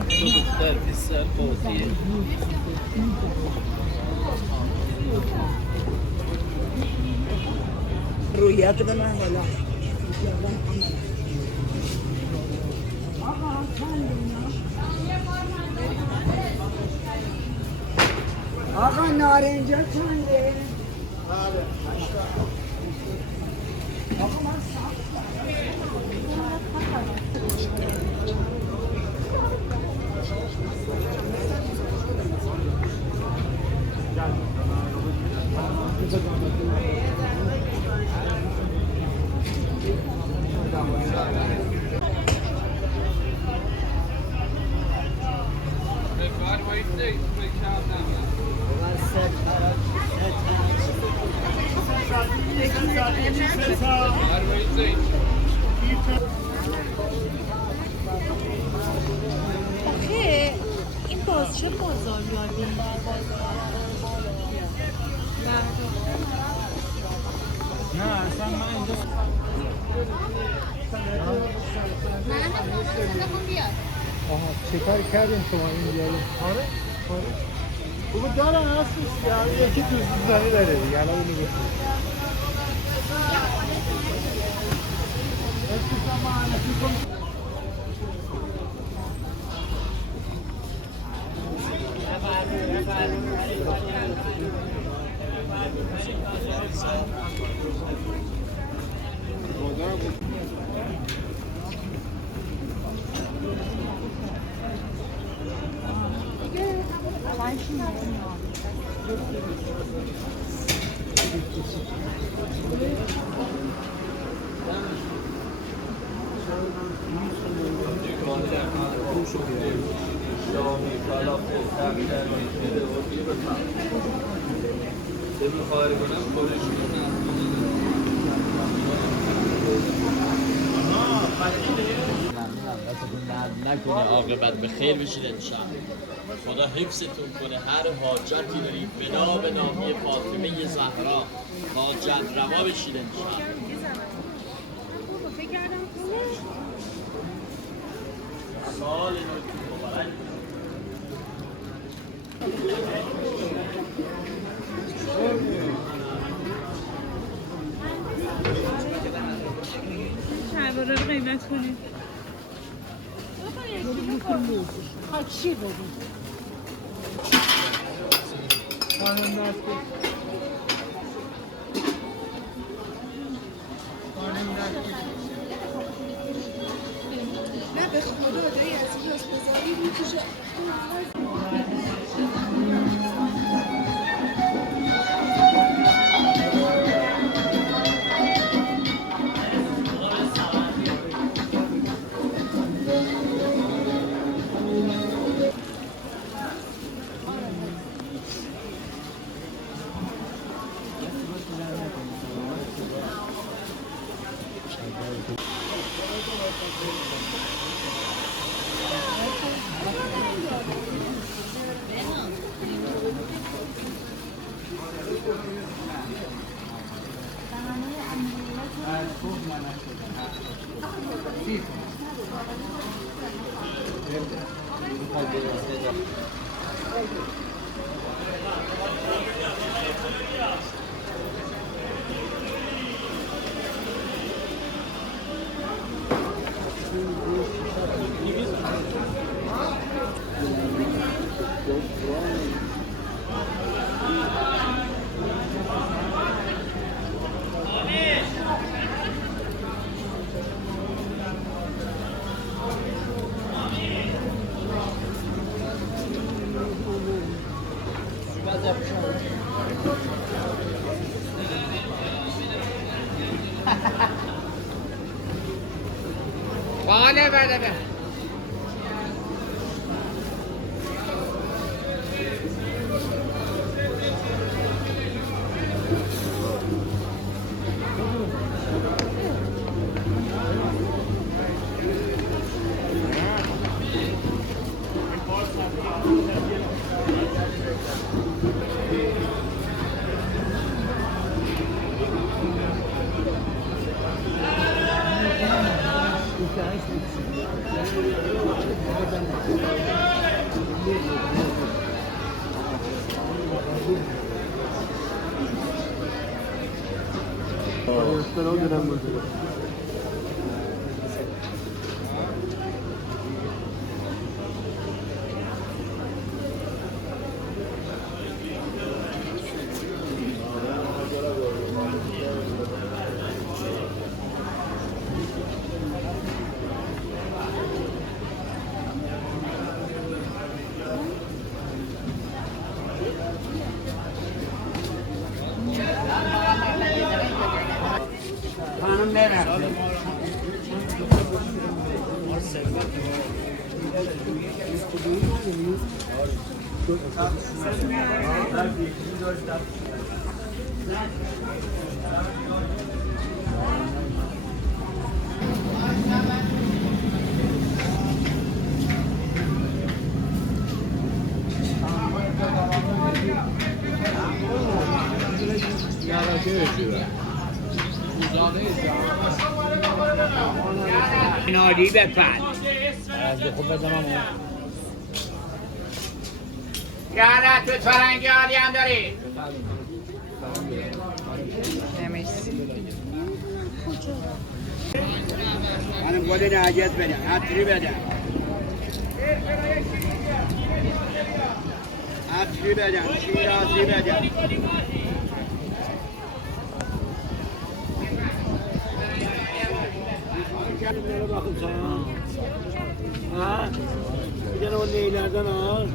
دختر بسیار قاطیه. رویت به من حالا آقا نارنجا چنده؟ آخه این بازشه بازار یادی نه اصلا من اینجا آها چه کاری کردیم شما این دیگه؟ آره خوبه دارن هستش یا یکی دوستانی داره دیگه الان اینو گفتم نکنه عاقبت به خیر بشید انشاءالله. خدا حفظتون کنه. هر حاجتی دارید بنا به نامی فاطمه زهرا حاجت روا بشید انشاءالله. سال نو مبارک. شلوارا رو قیمت کنید. چی بگو؟ خانم دست نه به خدا داری از این راست بذاری میکشه بله بله Hanım ne verdi? ناری بپن یادت تو فرنگی عالی هم داری؟ خانم گل نرگس بدن، عطری بدن عطری بدن، شیرازی بدن bakın sana. Ha? Bir tane o neylerden al.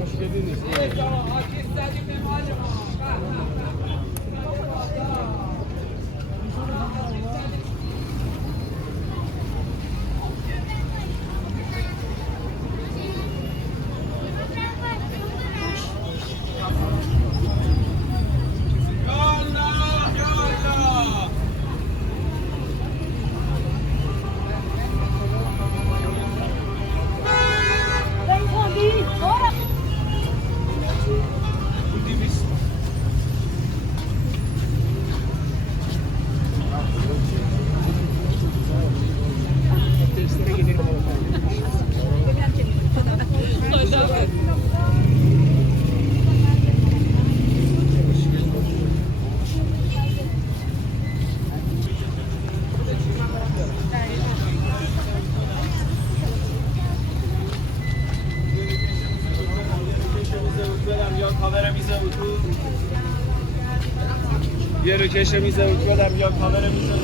Hoş geldiniz. یه رو کشه میزه و بدم یا کامره میزه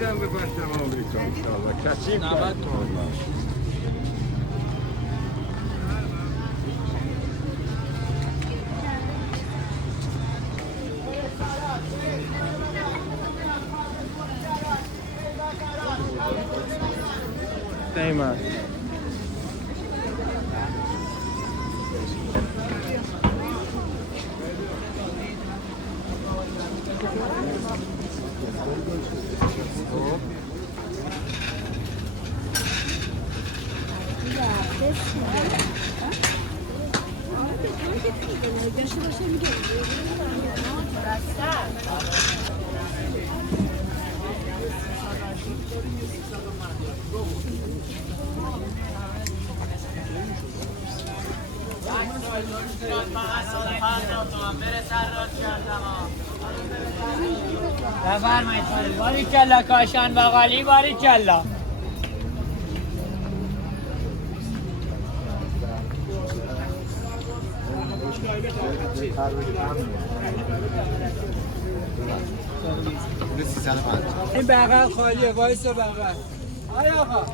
میدم به پشتم آمریکا انشاءالله کثیف 90 تومن. قیمت بفرمایید باریکلا کاشان باقالی باریکلا این بغل خالیه وایسا بغل آیا آقا